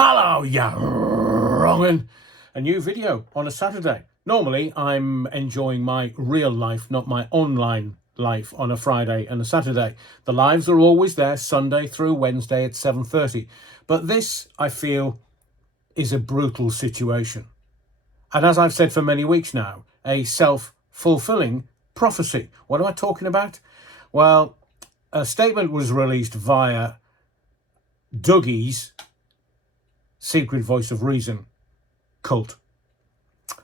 Hello, ya wrongin'. A new video on a Saturday. Normally, I'm enjoying my real life, not my online life on a Friday and a Saturday. The lives are always there, Sunday through Wednesday at 7:30. But this, I feel, is a brutal situation. And as I've said for many weeks now, a self-fulfilling prophecy. What am I talking about? Well, a statement was released via Dougie's Secret Voice of Reason cult.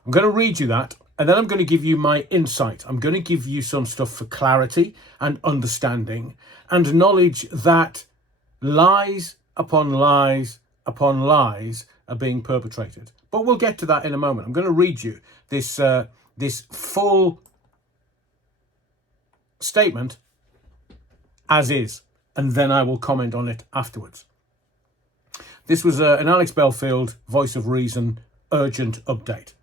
I'm going to read you that, and then I'm going to give you my insight. I'm going to give you some stuff for clarity and understanding and knowledge that lies upon lies upon lies are being perpetrated. But we'll get to that in a moment. I'm going to read you this full statement as is, and then I will comment on it afterwards. This was an Alex Belfield Voice of Reason urgent update.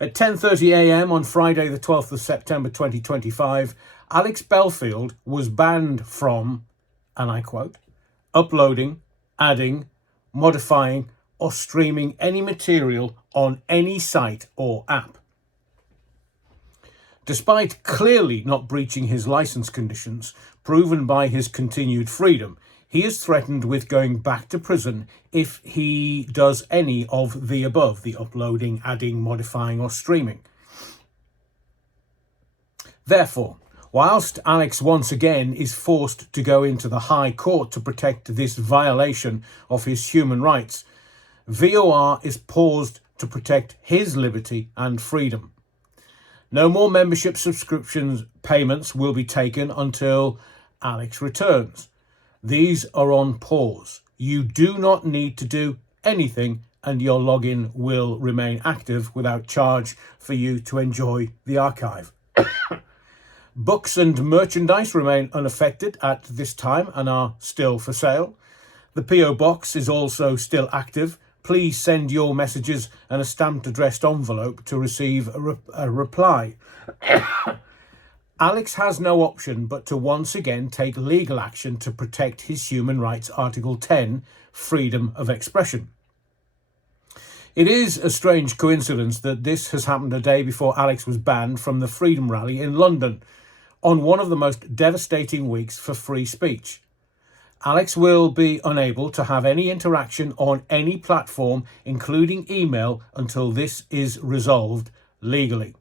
At 10:30 a.m. on Friday the 12th of September 2025, Alex Belfield was banned from, and I quote, uploading, adding, modifying or streaming any material on any site or app. Despite clearly not breaching his license conditions, proven by his continued freedom, he is threatened with going back to prison if he does any of the above, the uploading, adding, modifying or streaming. Therefore, whilst Alex once again is forced to go into the High Court to protect this violation of his human rights, VOR is paused to protect his liberty and freedom. No more membership subscriptions payments will be taken until Alex returns. These are on pause. You do not need to do anything and your login will remain active without charge for you to enjoy the archive. Books and merchandise remain unaffected at this time and are still for sale. The PO box is also still active. Please send your messages and a stamped addressed envelope to receive a reply. Alex has no option but to once again take legal action to protect his human rights Article 10, freedom of expression. It is a strange coincidence that this has happened a day before Alex was banned from the Freedom Rally in London, on one of the most devastating weeks for free speech. Alex will be unable to have any interaction on any platform, including email, until this is resolved legally.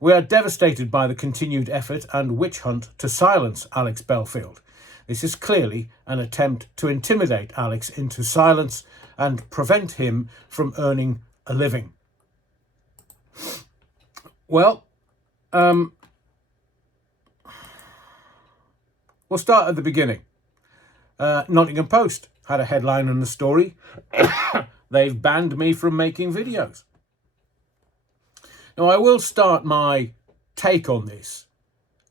We are devastated by the continued effort and witch hunt to silence Alex Belfield. This is clearly an attempt to intimidate Alex into silence and prevent him from earning a living. Well, we'll start at the beginning. Nottingham Post had a headline on the story. They've banned me from making videos. Now, I will start my take on this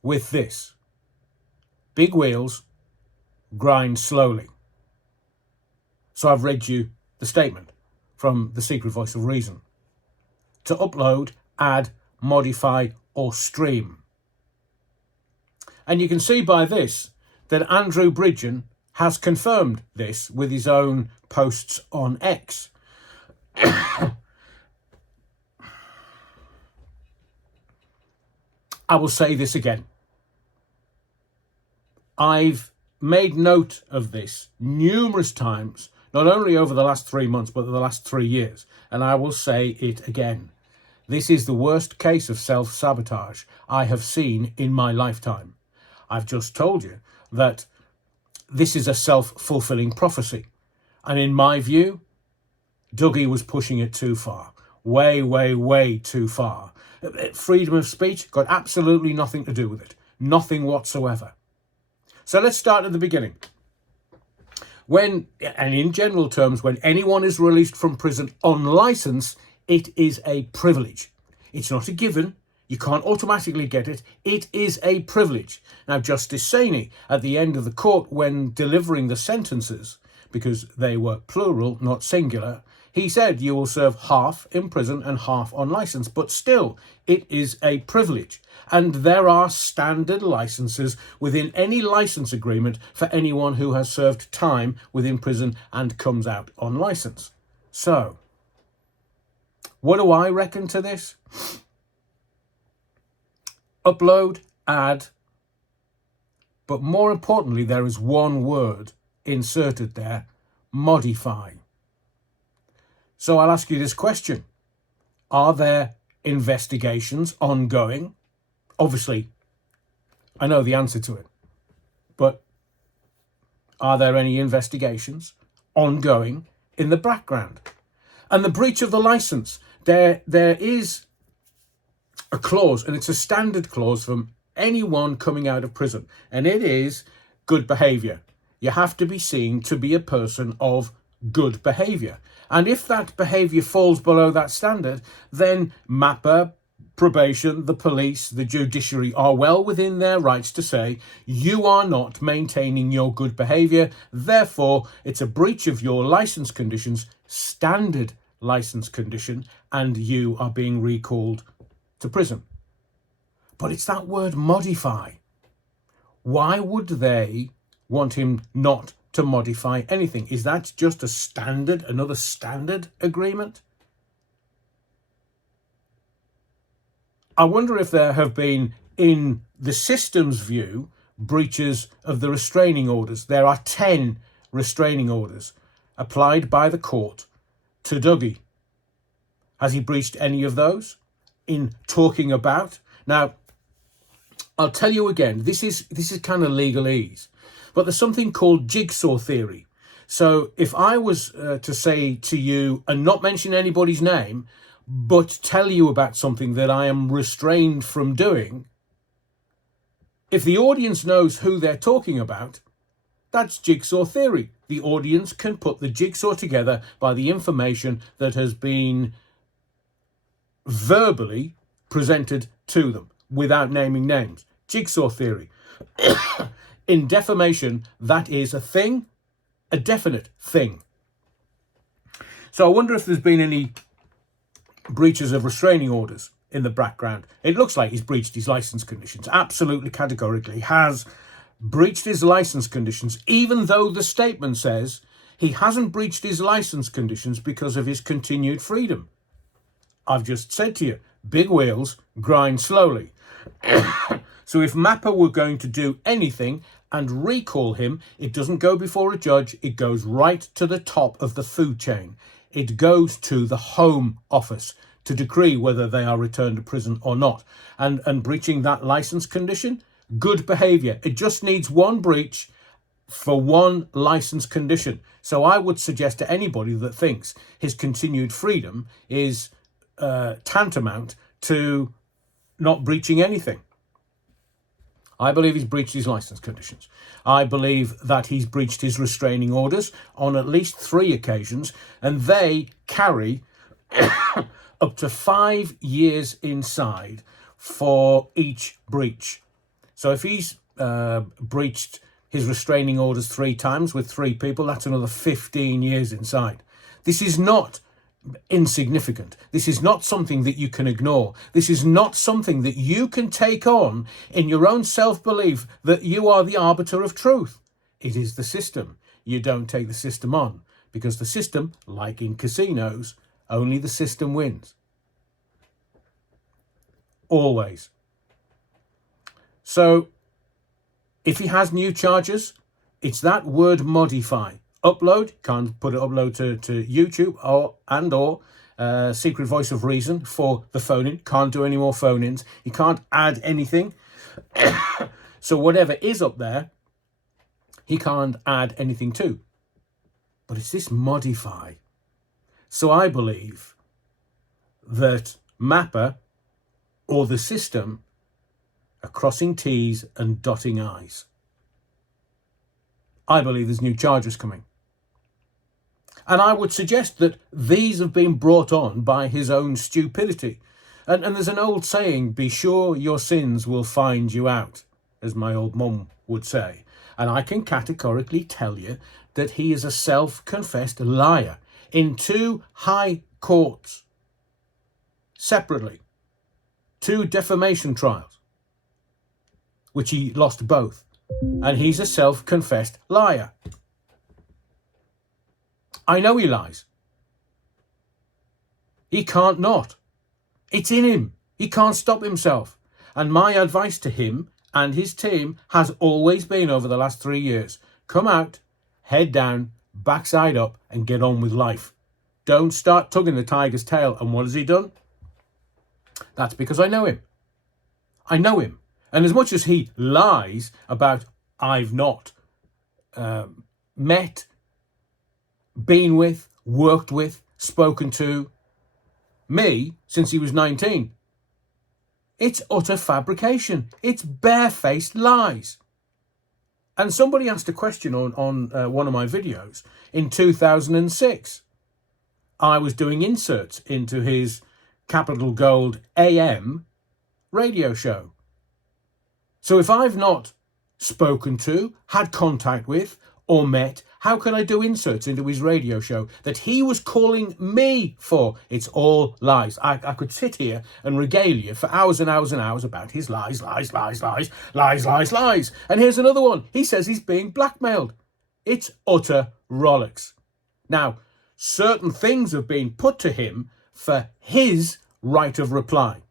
with this. Big wheels grind slowly. So I've read you the statement from the Secret Voice of Reason. To upload, add, modify or stream. And you can see by this that Andrew Bridgen has confirmed this with his own posts on X. I will say this again. I've made note of this numerous times, not only over the last 3 months, but the last 3 years. And I will say it again. This is the worst case of self-sabotage I have seen in my lifetime. I've just told you that this is a self-fulfilling prophecy. And in my view, Dougie was pushing it too far. Way, way, way too far. Freedom of speech got absolutely nothing to do with it. Nothing whatsoever. So let's start at the beginning. When, and in general terms, when anyone is released from prison on license, it is a privilege. It's not a given. You can't automatically get it. It is a privilege. Now, Justice Saini, at the end of the court, when delivering the sentences, because they were plural, not singular, He said you will serve half in prison and half on license, but still, it is a privilege. And there are standard licenses within any license agreement for anyone who has served time within prison and comes out on license. So, what do I reckon to this? Upload, add, but more importantly, there is one word inserted there, modify. So I'll ask you this question. Are there investigations ongoing? Obviously, I know the answer to it, but are there any investigations ongoing in the background? And the breach of the license, there is a clause, and it's a standard clause from anyone coming out of prison, and it is good behaviour. You have to be seen to be a person of good behaviour. And if that behaviour falls below that standard, then MAPA, probation, the police, the judiciary are well within their rights to say, you are not maintaining your good behaviour, therefore it's a breach of your licence conditions, standard licence condition, and you are being recalled to prison. But it's that word modify. Why would they want him not to modify anything? Is that just a standard, another standard agreement? I wonder if there have been, in the system's view, breaches of the restraining orders. There are 10 restraining orders applied by the court to Dougie. Has he breached any of those in talking about? Now, I'll tell you again, this is kind of legalese, but there's something called jigsaw theory. So if I was to say to you and not mention anybody's name, but tell you about something that I am restrained from doing, if the audience knows who they're talking about, that's jigsaw theory. The audience can put the jigsaw together by the information that has been verbally presented to them without naming names. Jigsaw theory. In defamation, that is a thing, a definite thing. So I wonder if there's been any breaches of restraining orders in the background. It looks like he's breached his license conditions. Absolutely, categorically has breached his license conditions, even though the statement says he hasn't breached his license conditions because of his continued freedom. I've just said to you, big wheels grind slowly. So if MAPA were going to do anything and recall him, it doesn't go before a judge. It goes right to the top of the food chain. It goes to the Home Office to decree whether they are returned to prison or not. And breaching that license condition, good behaviour. It just needs one breach for one license condition. So I would suggest to anybody that thinks his continued freedom is tantamount to not breaching anything. I believe he's breached his license conditions. I believe that he's breached his restraining orders on at least 3 occasions, and they carry up to 5 years inside for each breach. So if he's breached his restraining orders 3 times with 3 people, that's another 15 years inside. This is not insignificant. This is not something that you can ignore. This is not something that you can take on in your own self-belief that you are the arbiter of truth. It is the system. You don't take the system on, because the system, like in casinos, only the system wins. Always. So if he has new charges, it's that word modify. Upload, can't put it upload to YouTube or Secret Voice of Reason for the phone-in. Can't do any more phone-ins. You can't add anything. So whatever is up there, he can't add anything to. But it's this modify. So I believe that MAPA or the system are crossing T's and dotting I's. I believe there's new charges coming. And I would suggest that these have been brought on by his own stupidity. And there's an old saying, be sure your sins will find you out, as my old mum would say. And I can categorically tell you that he is a self-confessed liar. in 2 high courts separately, 2 defamation trials, which he lost both. And he's a self-confessed liar. I know he lies. He can't not. It's in him. He can't stop himself. And my advice to him and his team has always been over the last 3 years: come out, head down, backside up, and get on with life. Don't start tugging the tiger's tail. And what has he done? That's because I know him. I know him. And as much as he lies about I've not met, been with, worked with, spoken to me since he was 19, it's utter fabrication. It's barefaced lies. And somebody asked a question on one of my videos in 2006. I was doing inserts into his Capital Gold AM radio show. So if I've not spoken to, had contact with, or met, how can I do inserts into his radio show that he was calling me for? It's all lies. I could sit here and regale you for hours and hours and hours about his lies. And here's another one. He says he's being blackmailed. It's utter rollicks. Now, certain things have been put to him for his right of reply.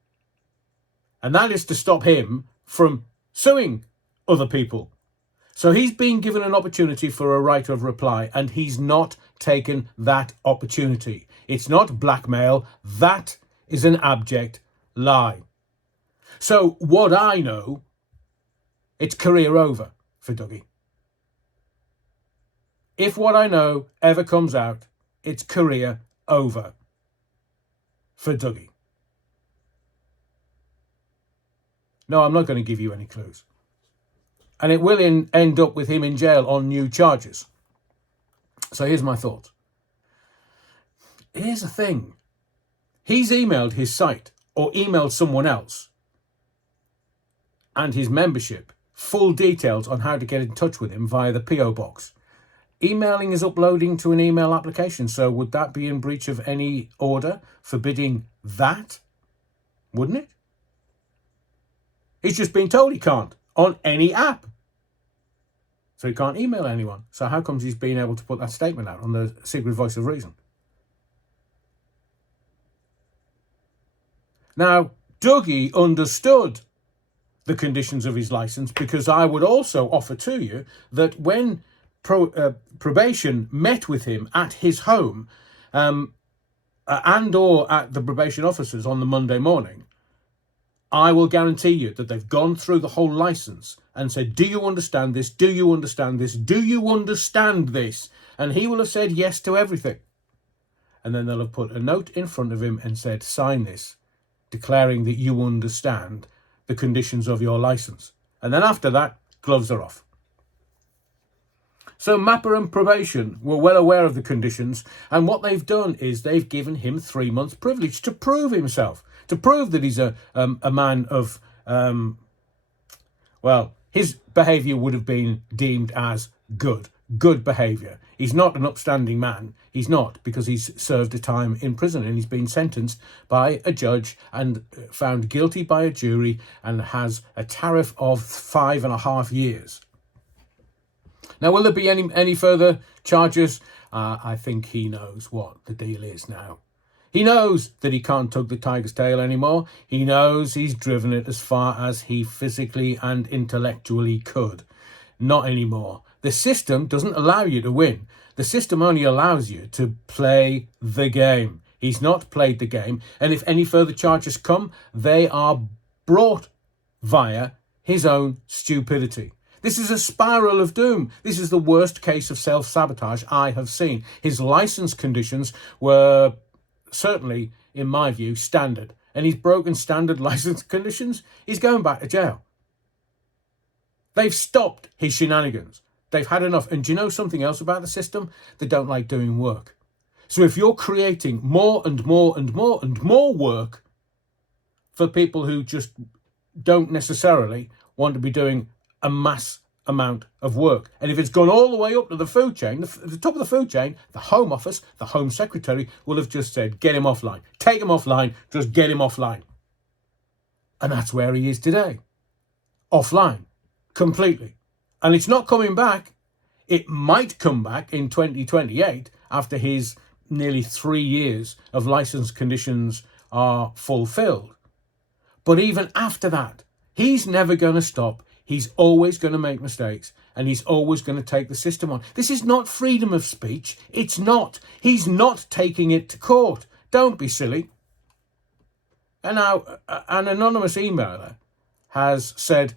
And that is to stop him from suing other people. So he's been given an opportunity for a right of reply, and he's not taken that opportunity. It's not blackmail. That is an abject lie. So what I know, it's career over for Dougie. If what I know ever comes out, it's career over for Dougie. No, I'm not going to give you any clues. And it will end up with him in jail on new charges. So here's my thoughts. Here's the thing. He's emailed his site or emailed someone else and his membership full details on how to get in touch with him via the P.O. box. Emailing is uploading to an email application. So would that be in breach of any order forbidding that? Wouldn't it? He's just been told he can't on any app. So he can't email anyone. So how comes he's been able to put that statement out on the Secret Voice of Reason? Now, Dougie understood the conditions of his license, because I would also offer to you that when probation met with him at his home and or at the probation officers on the Monday morning, I will guarantee you that they've gone through the whole license and said, do you understand this? Do you understand this? Do you understand this? And he will have said yes to everything. And then they'll have put a note in front of him and said, sign this, declaring that you understand the conditions of your license. And then after that, gloves are off. So Mapper and probation were well aware of the conditions, and what they've done is they've given him 3 months privilege to prove himself, to prove that he's a man of, his behaviour would have been deemed as good behaviour. He's not an upstanding man. He's not, because he's served a time in prison and he's been sentenced by a judge and found guilty by a jury and has a tariff of 5.5 years. Now, will there be any further charges? I think he knows what the deal is now. He knows that he can't tug the tiger's tail anymore. He knows he's driven it as far as he physically and intellectually could. Not anymore. The system doesn't allow you to win. The system only allows you to play the game. He's not played the game. And if any further charges come, they are brought via his own stupidity. This is a spiral of doom. This is the worst case of self-sabotage I have seen. His license conditions were certainly, in my view, standard. And he's broken standard license conditions. He's going back to jail. They've stopped his shenanigans. They've had enough. And do you know something else about the system? They don't like doing work. So if you're creating more and more and more and more work for people who just don't necessarily want to be doing a mass amount of work. And if it's gone all the way up to the food chain, the top of the food chain, the Home Office, the Home Secretary will have just said, get him offline. Take him offline, just get him offline. And that's where he is today. Offline. Completely. And it's not coming back. It might come back in 2028 after his nearly 3 years of license conditions are fulfilled. But even after that, he's never going to stop. He's always going to make mistakes, and he's always going to take the system on. This is not freedom of speech. It's not. He's not taking it to court. Don't be silly. And now, an anonymous emailer has said,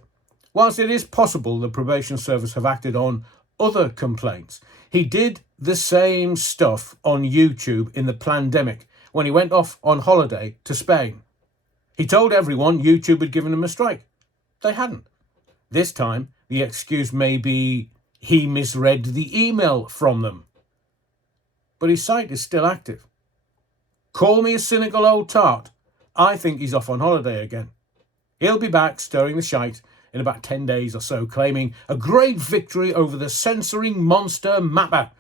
whilst it is possible the probation service have acted on other complaints, he did the same stuff on YouTube in the pandemic when he went off on holiday to Spain. He told everyone YouTube had given him a strike. They hadn't. This time, the excuse may be he misread the email from them. But his site is still active. Call me a cynical old tart. I think he's off on holiday again. He'll be back stirring the shite in about 10 days or so, claiming a great victory over the censoring monster Mapper.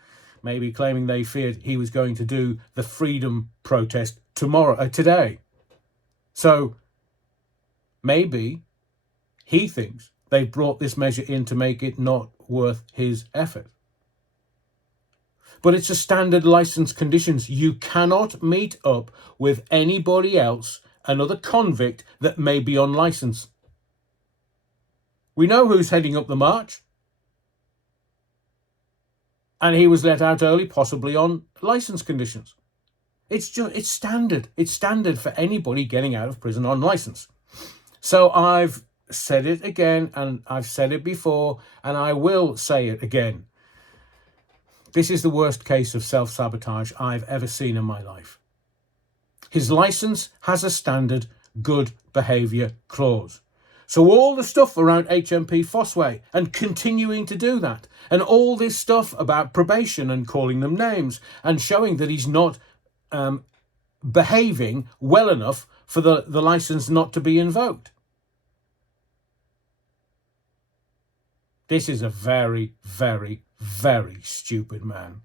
Maybe claiming they feared he was going to do the freedom protest today. So maybe he thinks they've brought this measure in to make it not worth his effort. But it's a standard license conditions. You cannot meet up with anybody else, another convict that may be on license. We know who's heading up the march. And he was let out early, possibly on license conditions. It's standard. It's standard for anybody getting out of prison on license. So I've said it again, and I've said it before, and I will say it again. This is the worst case of self-sabotage I've ever seen in my life. His license has a standard good behaviour clause. So all the stuff around HMP Fossway and continuing to do that, and all this stuff about probation and calling them names and showing that he's not behaving well enough for the license not to be invoked. This is a very, very, very stupid man.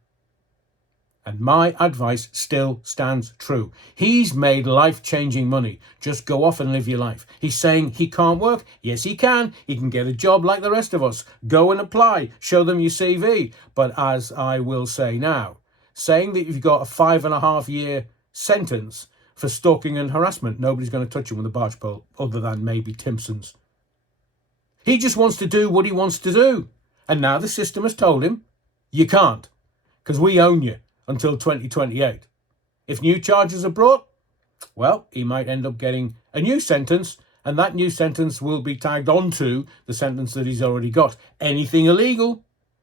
And my advice still stands true. He's made life-changing money. Just go off and live your life. He's saying he can't work. Yes, he can. He can get a job like the rest of us. Go and apply. Show them your CV. But as I will say now, saying that you've got a 5.5-year sentence for stalking and harassment, nobody's going to touch him with a barge pole other than maybe Timpson's. He just wants to do what he wants to do. And now the system has told him, you can't, because we own you until 2028. If new charges are brought, well, he might end up getting a new sentence, and that new sentence will be tagged onto the sentence that he's already got. Anything illegal,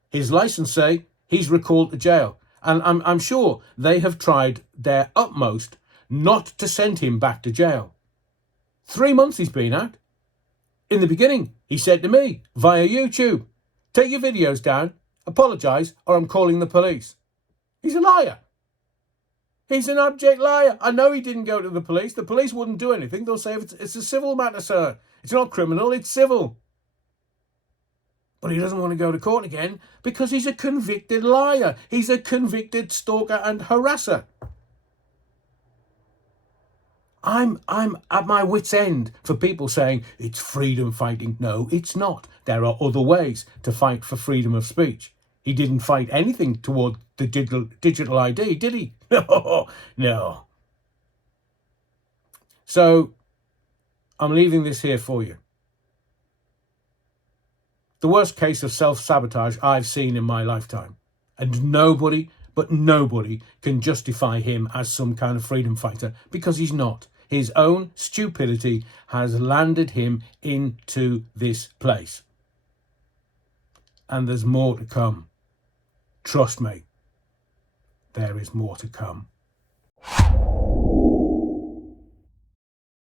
his license say he's recalled to jail. And I'm sure they have tried their utmost not to send him back to jail. 3 months he's been out. In the beginning, he said to me via YouTube, take your videos down, apologise, or I'm calling the police. He's a liar. He's an abject liar. I know he didn't go to the police. The police wouldn't do anything. They'll say it's a civil matter, sir. It's not criminal, it's civil. But he doesn't want to go to court again because he's a convicted liar. He's a convicted stalker and harasser. I'm at my wit's end for people saying it's freedom fighting. No, it's not. There are other ways to fight for freedom of speech. He didn't fight anything toward the digital ID, did he? No. So I'm leaving this here for you. The worst case of self-sabotage I've seen in my lifetime. And nobody can justify him as some kind of freedom fighter because he's not. His own stupidity has landed him into this place. And there's more to come. Trust me, there is more to come.